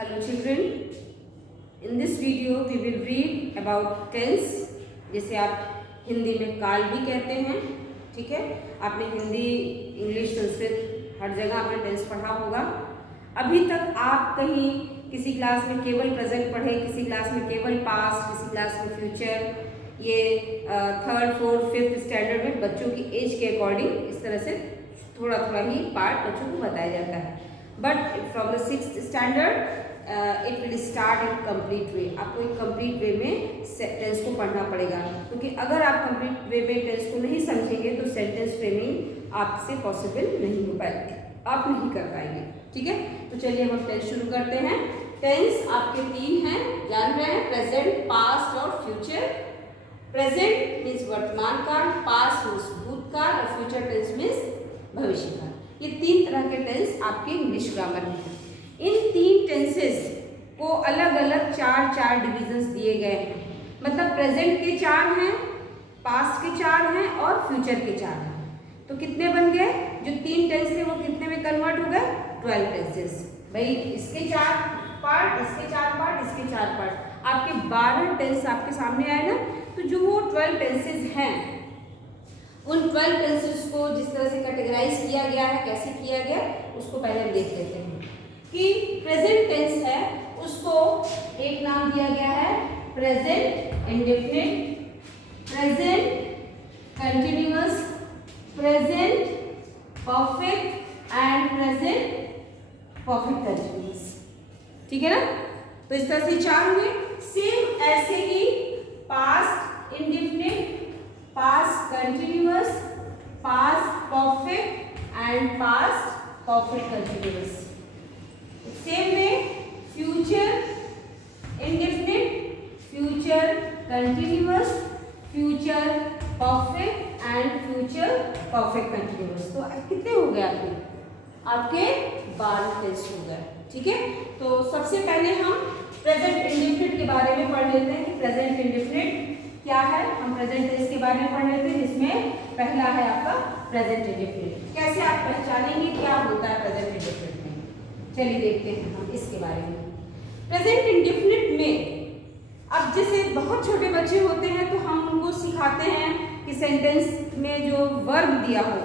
Hello children, in this video we will read about tense, जिसे आप हिंदी में काल भी कहते हैं। ठीक है, आपने हिंदी, इंग्लिश, संस्कृत हर जगह आपने टेंस पढ़ा होगा। अभी तक आप कहीं किसी क्लास में केवल प्रेजेंट पढ़े, किसी क्लास में केवल पास्ट, किसी क्लास में फ्यूचर। ये थर्ड, फोर्थ, फिफ्थ स्टैंडर्ड में बच्चों की एज के अकॉर्डिंग इस तरह से थोड़ा थोड़ा ही पार्ट बच्चों को बताया जाता है। But from the sixth standard it will start in complete way. आपको एक कंप्लीट वे में टेंस को पढ़ना पड़ेगा, क्योंकि अगर आप कंप्लीट वे में टेंस को नहीं समझेंगे तो सेंटेंस फ्रेमिंग आपसे पॉसिबल नहीं हो पाएगी, आप नहीं कर पाएंगे। ठीक है, तो चलिए हम टेंस शुरू करते हैं। टेंस आपके तीन हैं, जान रहे हैं, प्रेजेंट, पास्ट और फ्यूचर। प्रेजेंट मीन्स वर्तमान काल, पास्ट मीन्स भूतकाल और फ्यूचर टेंस मीन्स भविष्य काल। ये तीन तरह के टेंस आपके इंग्लिश ग्रामर में हैं। इन तीन टेंसेस को अलग अलग चार डिविजन्स दिए गए हैं। मतलब प्रेजेंट के 4 हैं, पास्ट के 4 हैं और फ्यूचर के 4 हैं। तो कितने बन गए? जो तीन टेंस थे वो कितने में कन्वर्ट हो गए? 12 टेंसेस। भाई इसके 4 पार्ट, इसके 4 पार्ट, इसके 4 पार्ट, आपके 12 टेंस आपके सामने आए ना। तो जो वो 12 टेंसेस हैं, उन 12 टेंसेस को जिस तरह से कैटेगराइज किया गया है, कैसे किया गया, उसको पहले हम देख लेते हैं। कि प्रेजेंट टेंस है उसको एक नाम दिया गया है present indefinite, present continuous, present perfect and present perfect continuous. ठीक है ना? तो इस तरह से 4 हुए। सेम ऐसे ही past indefinite, past continuous, past perfect and past perfect continuous. Same में future indefinite, future continuous, future perfect and future perfect continuous. तो कितने हो गए आपके 12 टेंस हो गए। ठीक है, तो सबसे पहले हम प्रेजेंट इंडेफिनिट के बारे में पढ़ लेते हैं कि प्रेजेंट इंडेफिनिट क्या है। हम प्रेजेंट टेंस के बारे में पढ़ लेते हैं, जिसमें पहला है आपका प्रेजेंट इंडेफिनिट। कैसे आप पहचानेंगे क्या होता है प्रेजेंट इंडेफिनिट? चलिए देखते हैं हम इसके बारे में। प्रेजेंट इंडेफिनिट में अब जैसे बहुत छोटे बच्चे होते हैं तो हम उनको सिखाते हैं कि सेंटेंस में जो वर्ब दिया हो,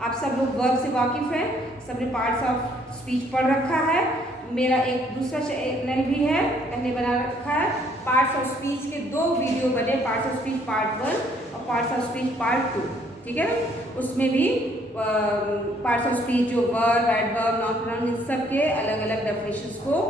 आप सब लोग वर्ब से वाकिफ है, सबने पार्ट्स ऑफ स्पीच पढ़ रखा है। मेरा एक दूसरा चैनल भी है, मैंने बना रखा है। पार्ट्स ऑफ स्पीच के 2 वीडियो बने, पार्ट्स ऑफ स्पीच पार्ट 1 और पार्ट्स ऑफ स्पीच पार्ट 2। ठीक है ना? उसमें भी पार्ट्स ऑफ स्पीच जो वर्ब, एडवर्ब, नाउन, प्रोनाउन, इन सब के अलग अलग डेफिनेशंस को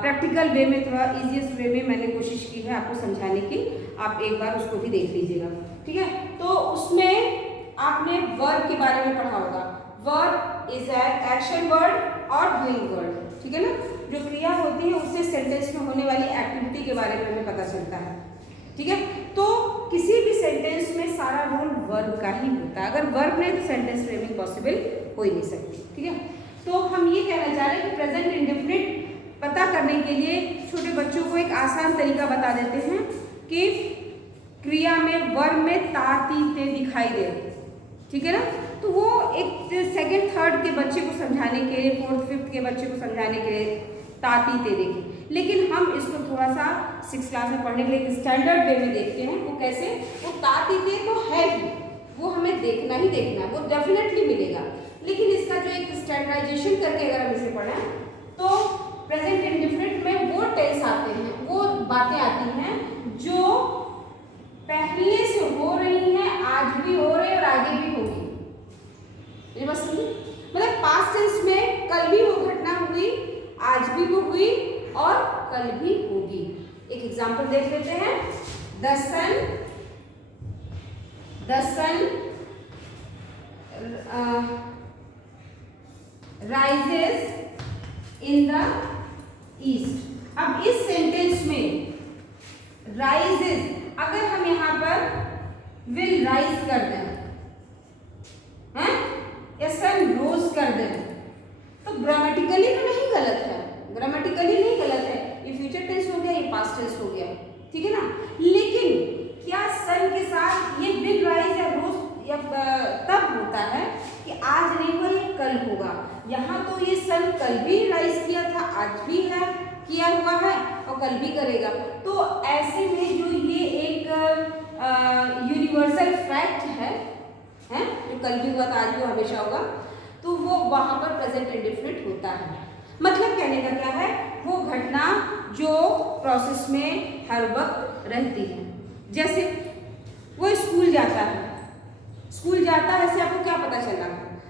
प्रैक्टिकल वे में, थोड़ा इजीएस्ट वे में मैंने कोशिश की है आपको समझाने की। आप एक बार उसको भी देख लीजिएगा। ठीक है, तो उसमें आपने वर्ब के बारे में पढ़ा होगा। Verb is an action word और डूइंग वर्ड। ठीक है ना? जो क्रिया होती है उससे सेंटेंस में होने वाली एक्टिविटी के बारे में हमें पता चलता है। ठीक है, तो किसी भी सेंटेंस में सारा रोल वर्ब का ही होता है। अगर वर्ब नहीं तो सेंटेंस फ्रेमिंग पॉसिबल हो ही नहीं सकती। ठीक है, तो हम ये कहना चाह रहे हैं कि प्रेजेंट इंडेफिनिट पता करने के लिए छोटे बच्चों को एक आसान तरीका बता देते हैं कि क्रिया में वर्ब में ता, ती, ते दिखाई दे। ठीक है ना? तो वो एक सेकेंड थर्ड के बच्चे को समझाने के लिए, फोर्थ फिफ्थ के बच्चे को समझाने के लिए ताती ते देखें। लेकिन हम इसको थोड़ा सा 6th क्लास में पढ़ने के लिए स्टैंडर्ड वे में देखते हैं। वो कैसे? वो ताती ते तो है ही, वो हमें देखना ही देखना है, वो डेफिनेटली मिलेगा। लेकिन इसका जो एक स्टैंडर्डाइजेशन करके अगर हम इसे पढ़ें तो प्रेजेंट इंडेफिनिट में वो टेंस आते हैं, वो बातें आती हैं जो पहले से हो रही हैं, आज भी हो रही है और आगे भी होगी। ये बस मतलब पास्ट टेंस में कल भी वो घटना हुई, आज भी वो हुई और कल भी होगी। एक एग्जांपल देख लेते हैं। The sun rises in the east. अब इस सेंटेंस में राइजेस, अगर हम यहाँ पर विल राइज कर दें हैं या सन रोज कर दें तो ग्रामेटिकली तो नहीं गलत है, ग्रामेटिकली नहीं गलत है। ये फ्यूचर टेंस हो गया, ये पास्ट टेंस हो गया। ठीक है ना? लेकिन क्या सन के साथ ये विल राइज या रोज या तब होता है कि आज नहीं हुआ ये कल होगा। यहाँ तो ये सन कल भी राइज किया था, आज भी है। किया हुआ है और कल भी करेगा। तो ऐसे में जो ये एक यूनिवर्सल फैक्ट है जो कल भी हुआ था आज भी हमेशा होगा, तो वो वहाँ पर प्रेजेंट इंडेफिनिट होता है। मतलब कहने का क्या है, वो घटना जो प्रोसेस में हर वक्त रहती है। जैसे वो स्कूल जाता है, स्कूल जाता है से आपको क्या पता चला?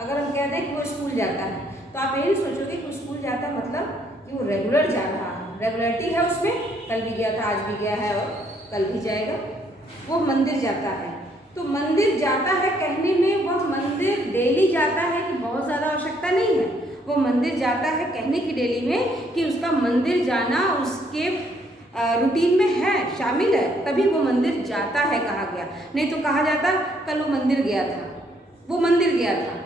अगर हम कहते हैं कि वो स्कूल जाता है तो आप यही सोचोगे कि स्कूल जाता है मतलब कि वो रेगुलर जा रहा है, रेगुलरिटी है उसमें, कल भी गया था आज भी गया है और कल भी जाएगा। वो मंदिर जाता है, तो मंदिर जाता है कहने में वह मंदिर डेली जाता है कि बहुत ज़्यादा आवश्यकता नहीं है। वो मंदिर जाता है कहने की डेली में कि उसका मंदिर जाना उसके रूटीन में है, शामिल है, तभी वो मंदिर जाता है कहा गया। नहीं तो कहा जाता कल वो मंदिर गया था, वो मंदिर गया था,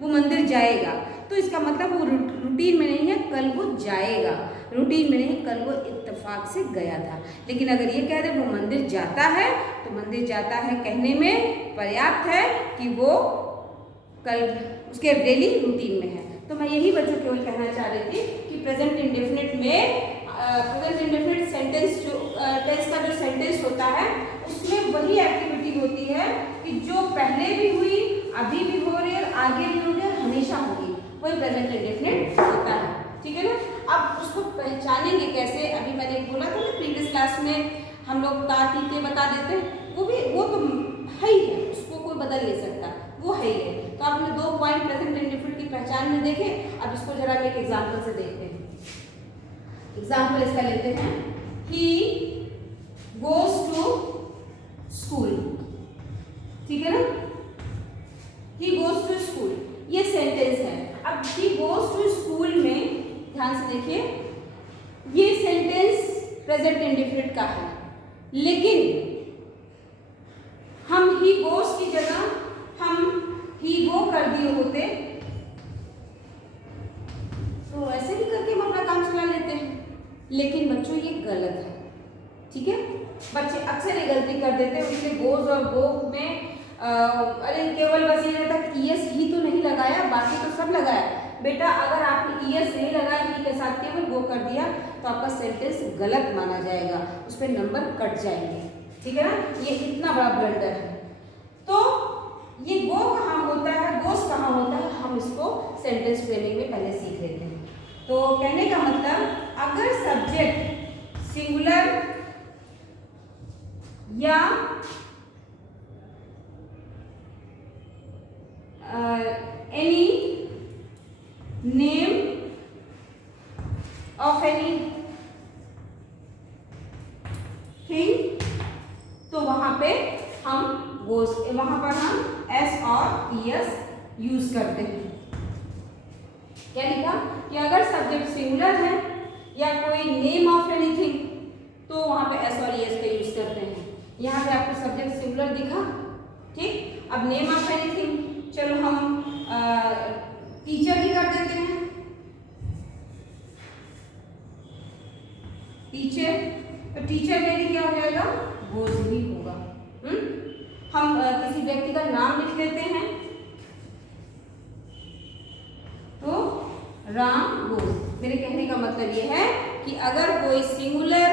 वो मंदिर जाएगा। तो इसका मतलब वो रूटीन में नहीं है, कल वो जाएगा, रूटीन में नहीं, कल वो इत्तेफाक से गया था। लेकिन अगर ये कह दे वो मंदिर जाता है, तो मंदिर जाता है कहने में पर्याप्त है कि वो कल उसके डेली रूटीन में है। तो मैं यही बच्चों केवल कहना चाह रही थी कि प्रेजेंट इंडेफिनिट में प्रेजेंट इंडेफिनिट सेंटेंस जो टेंस का जो सेंटेंस होता है उसमें वही एक्टिविटी होती है कि जो पहले भी हुई, अभी भी हो रही है और आगे भी होगी और हमेशा होगी, वही प्रेजेंट इंडेफिनिट होता है। ठीक है ना। अब उसको पहचानेंगे कैसे? अभी मैंने बोला था ना प्रीवियस क्लास में हम लोग ता ती के बता देते हैं, वो तो है ही है, उसको कोई बदल नहीं सकता, वो है ही है। तो आपने 2 पॉइंट प्रेजेंट इंडेफिनिट की पहचान में देखे। अब इसको जरा हम एक एग्जाम्पल से देखते हैं। एग्जाम्पल इसका लेते हैं, ही गोज टू स्कूल। ठीक है ना, ही गोज टू स्कूल ये सेंटेंस है। अब ही गोज टू स्कूल में ध्यान से देखिए, ये सेंटेंस प्रेजेंट इंडेफिनिट का है, लेकिन हम ही गोज की जगह हम ही गो कर दिए होते तो ऐसे भी करके हम अपना काम चला लेते हैं। लेकिन बच्चों ये गलत है। ठीक है, बच्चे अक्सर ये गलती कर देते हैं, उनके गोज और गो में अरे केवल बस ये रहता है कि ईएस ही तो नहीं लगाया, बाकी तो सब लगाया। बेटा अगर आपने ईएस नहीं लगाया, ही के साथ केवल गो कर दिया तो आपका सेंटेंस गलत माना जाएगा, उस पर नंबर कट जाएंगे। ठीक है ना, ये इतना बड़ा ब्लंडर है। तो ये गो कहाँ होता है, गोस कहाँ होता है, हम इसको सेंटेंस फ्रेमिंग में पहले सीख लेते हैं। तो कहने का मतलब अगर सब्जेक्ट सिंगुलर या any name of any thing, तो वहां पे हम वहां पर हम एस और ईएस यूज करते हैं। क्या लिखा कि अगर सब्जेक्ट सिंगुलर है या कोई नेम ऑफ एनीथिंग तो वहां पे एस और ईएस का यूज करते हैं। यहाँ पे आपको सब्जेक्ट सिंगुलर दिखा, ठीक। अब नेम ऑफ एनीथिंग चलो हम टीचर ही कर देते हैं, टीचर। तो टीचर में भी क्या हो जाएगा, गोज ही होगा। हम किसी व्यक्ति का नाम लिख लेते हैं तो राम गोज। मेरे कहने का मतलब ये है कि अगर कोई सिंगुलर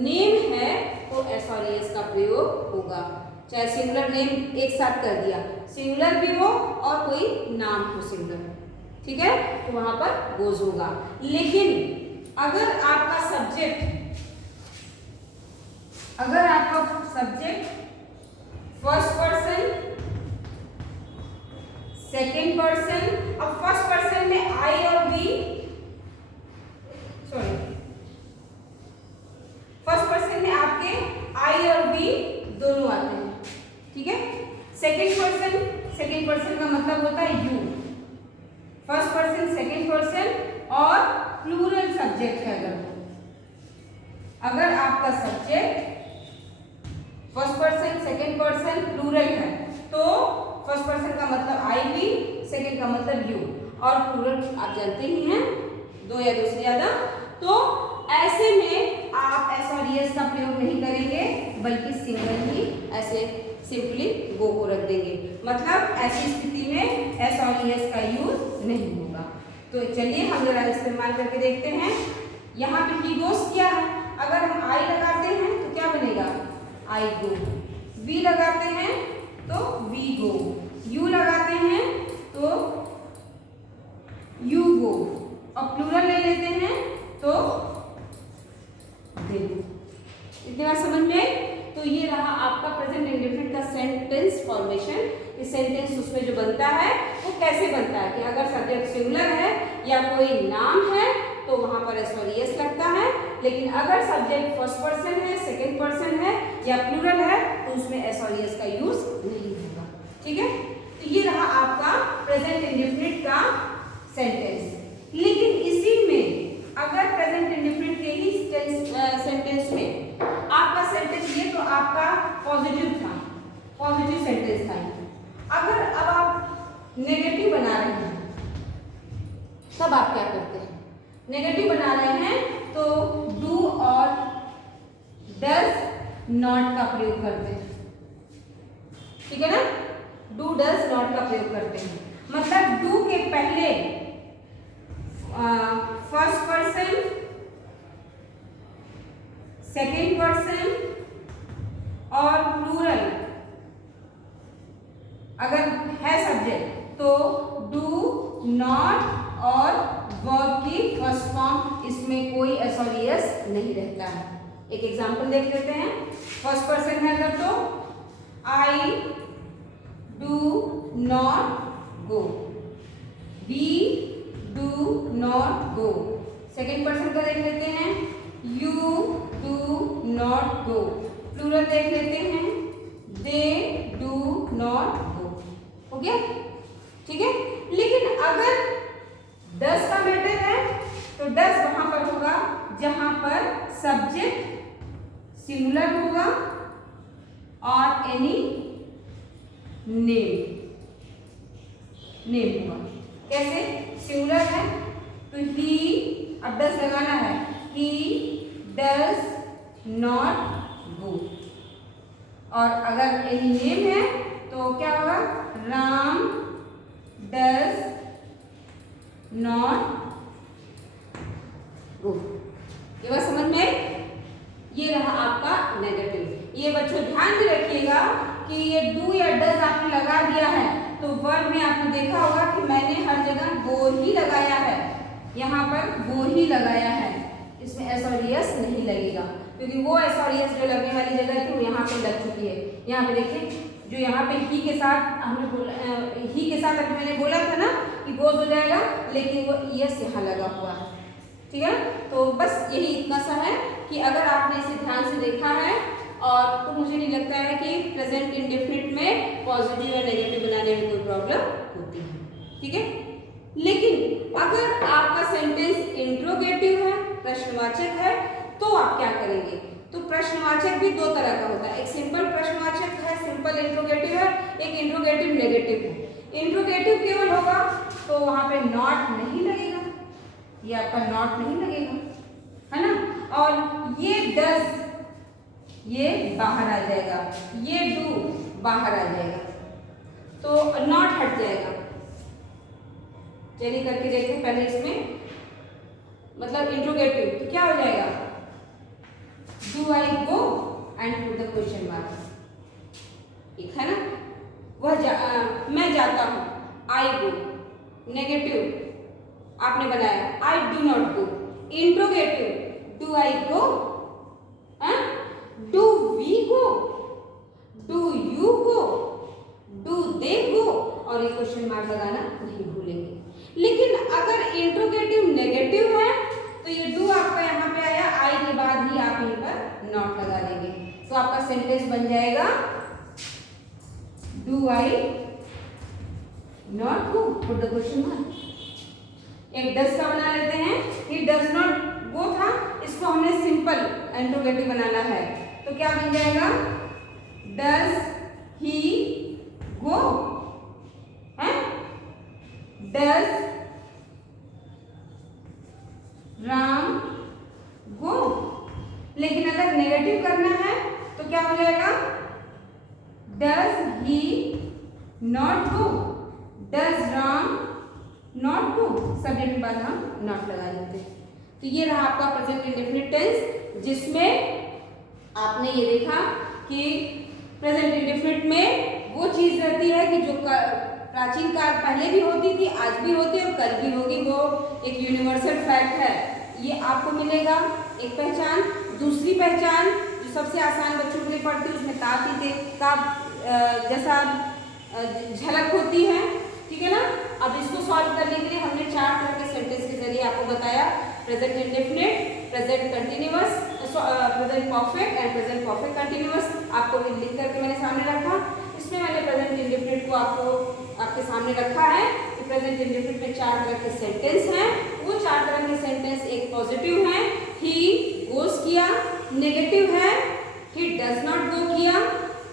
नेम है तो एस और एस का प्रयोग होगा, चाहे सिंगुलर नेम एक साथ कर दिया, सिंगुलर भी हो और कोई नाम हो सिंगुलर, ठीक है, तो वहां पर गोज होगा। लेकिन अगर आपका subject first person, second person, अब फर्स्ट पर्सन में आई और वी, सॉरी फर्स्ट पर्सन में आपके आई और वी दोनों आते हैं, ठीक है। सेकेंड पर्सन का मतलब होता है you, first person, second person और प्लूरल सब्जेक्ट है। अगर आपका subject first person, second person, plural है तो फर्स्ट पर्सन का मतलब आई वी, सेकेंड का मतलब यू और प्लूरल आप जानते ही हैं, दो या दो से ज्यादा। तो ऐसे में आप एस और एस का प्रयोग नहीं करेंगे बल्कि सिंगल ही ऐसे सिंपली गो को रख देंगे, मतलब ऐसी स्थिति में एस और एस का यूज नहीं होगा। तो चलिए हम जरा इस्तेमाल करके देखते हैं। यहाँ पे ही गोस क्या है, अगर हम आई लगाते हैं तो क्या बनेगा, आई गो। वी लगाते हैं तो वी गो। यू लगाते हैं तो यू गो। और प्लूरल ले लेते हैं तो दे। इतनी बात समझ में? तो ये रहा आपका प्रेजेंट इंडेफिनिट का सेंटेंस फॉर्मेशन। इस सेंटेंस उसमें जो बनता है वो कैसे बनता है कि अगर सब्जेक्ट सिंगुलर है या कोई नाम है तो वहां पर एस लगता है, लेकिन अगर सब्जेक्ट फर्स्ट पर्सन है, सेकंड पर्सन है या प्लूरल है तो उसमें एस का यूज नहीं होगा। ठीक है, तो ये रहा आपका प्रेजेंट इंडेफिनिट का सेंटेंस। लेकिन इसी में अगर प्रेजेंट इंडेफिनिट के ही सेंटेंस में आपका सेंटेंस ये तो आपका पॉजिटिव था, पॉजिटिव सेंटेंस था। अगर अब आप नेगेटिव बना रहे हैं तब आप क्या करते हैं? नेगेटिव बना रहे हैं तो डू और डज नॉट का प्रयोग करते हैं। ठीक है ना, डू डज नॉट का प्रयोग करते हैं। मतलब डू के पहले फर्स्ट पर्सन, सेकेंड पर्सन और प्लूरल अगर है सब्जेक्ट तो डू, नॉट और वर्ब की फर्स्ट फॉर्म, इसमें कोई एस और एस नहीं रहता है। एक एग्जांपल देख लेते हैं। फर्स्ट पर्सन है अगर तो I do not go, we do not go. Second person का देख लेते हैं, you do not go. Plural देख लेते हैं, दे डू नॉट गो। हो गया? ठीक है। लेकिन अगर डस का मैटर है तो डस वहां पर होगा जहां पर सब्जेक्ट सिंगुलर होगा और एनी नेम होगा। कैसे? सिंगुलर है तो ही, अब डस लगाना है, ही डज नॉट गो। और अगर एनी नेम है तो क्या होगा, राम डज नॉट गो। ये बात समझ में? ये रहा आपका नेगेटिव। ये बच्चों ध्यान में रखिएगा कि ये डू या डज आपने लगा दिया है तो वर्ब में आपने देखा होगा कि मैंने हर जगह गो ही लगाया है, यहाँ पर गो ही लगाया है, इसमें एस और एस नहीं लगेगा क्योंकि वो एस और एस जो लगने वाली जगह थी वो यहाँ पे लग चुकी है। यहाँ पे देखिए जो यहाँ पे ही के साथ हमने बोला, ही के साथ अभी मैंने बोला था ना कि गोज हो जाएगा, लेकिन वो यस यहाँ लगा हुआ है। ठीक है, तो बस यही इतना सा है कि अगर आपने इसे ध्यान से देखा है और तो मुझे नहीं लगता है कि प्रेजेंट इंडेफिनिट में पॉजिटिव और नेगेटिव बनाने में कोई प्रॉब्लम होती है। ठीक है, लेकिन अगर आपका सेंटेंस इंट्रोगेटिव है, प्रश्नवाचक है, तो आप क्या करेंगे? तो प्रश्नवाचक भी दो तरह का होता है, एक सिंपल प्रश्नवाचक है, सिंपल इंट्रोगेटिव है, एक इंट्रोगेटिव नेगेटिव है। इंट्रोगेटिव केवल होगा तो वहां पे नॉट नहीं लगेगा, ये आपका नॉट नहीं लगेगा, है ना। और ये डज ये बाहर आ जाएगा, ये डू बाहर आ जाएगा, तो नॉट हट जाएगा। चलिए करके देखते हैं पहले इसमें, मतलब इंट्रोगेटिव तो क्या हो जाएगा, do I go and put the question mark. ठीक है ना, मैं जाता हूं, आई गो। नेगेटिव आपने बनाया, I do not go. Interrogative, do I go, do we go, do you go, do they go, और ये क्वेश्चन मार्क लगाना नहीं भूलेंगे। लेकिन अगर इंट्रोगेटिव नेगेटिव है तो ये डू आपका यहाँ पे आया, आई के बाद ही आप यहीं पर नॉट लगा देंगे, तो आपका सेंटेंस बन जाएगा do I not go, put the question mark. एक डज का बना लेते हैं, ही डज नॉट गो था, इसको हमने सिंपल इंट्रोगेटिव बनाना है, तो क्या बन जाएगा, does he go, does Ram go. लेकिन अगर नेगेटिव करना है तो क्या हो जाएगा, does he not go, does Ram not go. Subject के बाद हम नॉट लगा लेते हैं। तो ये रहा आपका प्रेजेंट इंडेफिनिट टेंस, जिसमें आपने ये देखा कि प्रेजेंट इंडेफिनिट में वो चीज रहती है कि जो प्राचीन काल पहले भी होती थी, आज भी होती है और कल भी होगी, वो एक यूनिवर्सल फैक्ट है। ये आपको मिलेगा एक पहचान। दूसरी पहचान जो सबसे आसान बच्चों के लिए पढ़ती है, उसमें का जैसा झलक होती है, ठीक है ना। अब इसको सॉल्व करने के लिए हमने 4 तरह के सेंटेंस के जरिए आपको बताया, present indefinite, present continuous, present perfect and present perfect continuous. आपको लिख करके मैंने सामने रखा। इसमें मैंने प्रेजेंट इंडेफिनिट को आपके सामने रखा है कि प्रेजेंट इंडेफिनिट में 4 तरह के सेंटेंस हैं। वो 4 तरह के सेंटेंस, एक पॉजिटिव है, ही गोस किया, नेगेटिव है, ही डज नॉट गो किया,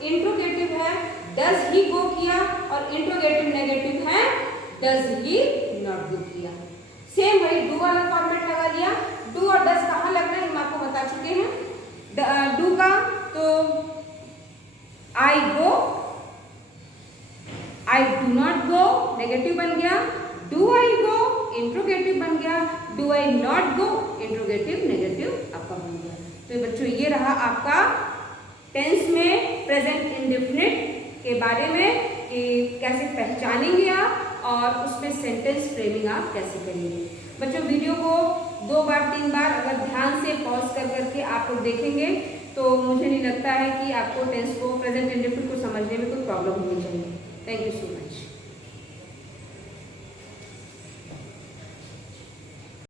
इंट्रोगेटिव है, डज ही गो किया, और इंट्रोगेटिव नेगेटिव है, डज ही नॉट गो किया। सेम वही डू वाला फॉर्मेट लगा लिया। डू और डज कहाँ लग रहे हैं हम आपको बता चुके हैं। डू का तो I go, I do not go negative बन गया, डू आई गो इंट्रोगेटिव बन गया, do I not go interrogative negative आपका बन गया। तो बच्चों ये रहा आपका टेंस में प्रेजेंट इंडेफिनिट के बारे में कि कैसे पहचानेंगे आप और उसमें सेंटेंस फ्रेमिंग आप कैसे करेंगे। बच्चों वीडियो को 2 बार 3 बार अगर ध्यान से पॉज कर करके आप लोग देखेंगे तो मुझे नहीं लगता है कि आपको टेंस को, प्रेजेंट इंडेफिनिट को समझने में कोई प्रॉब्लम होनी चाहिए। Thank you so much.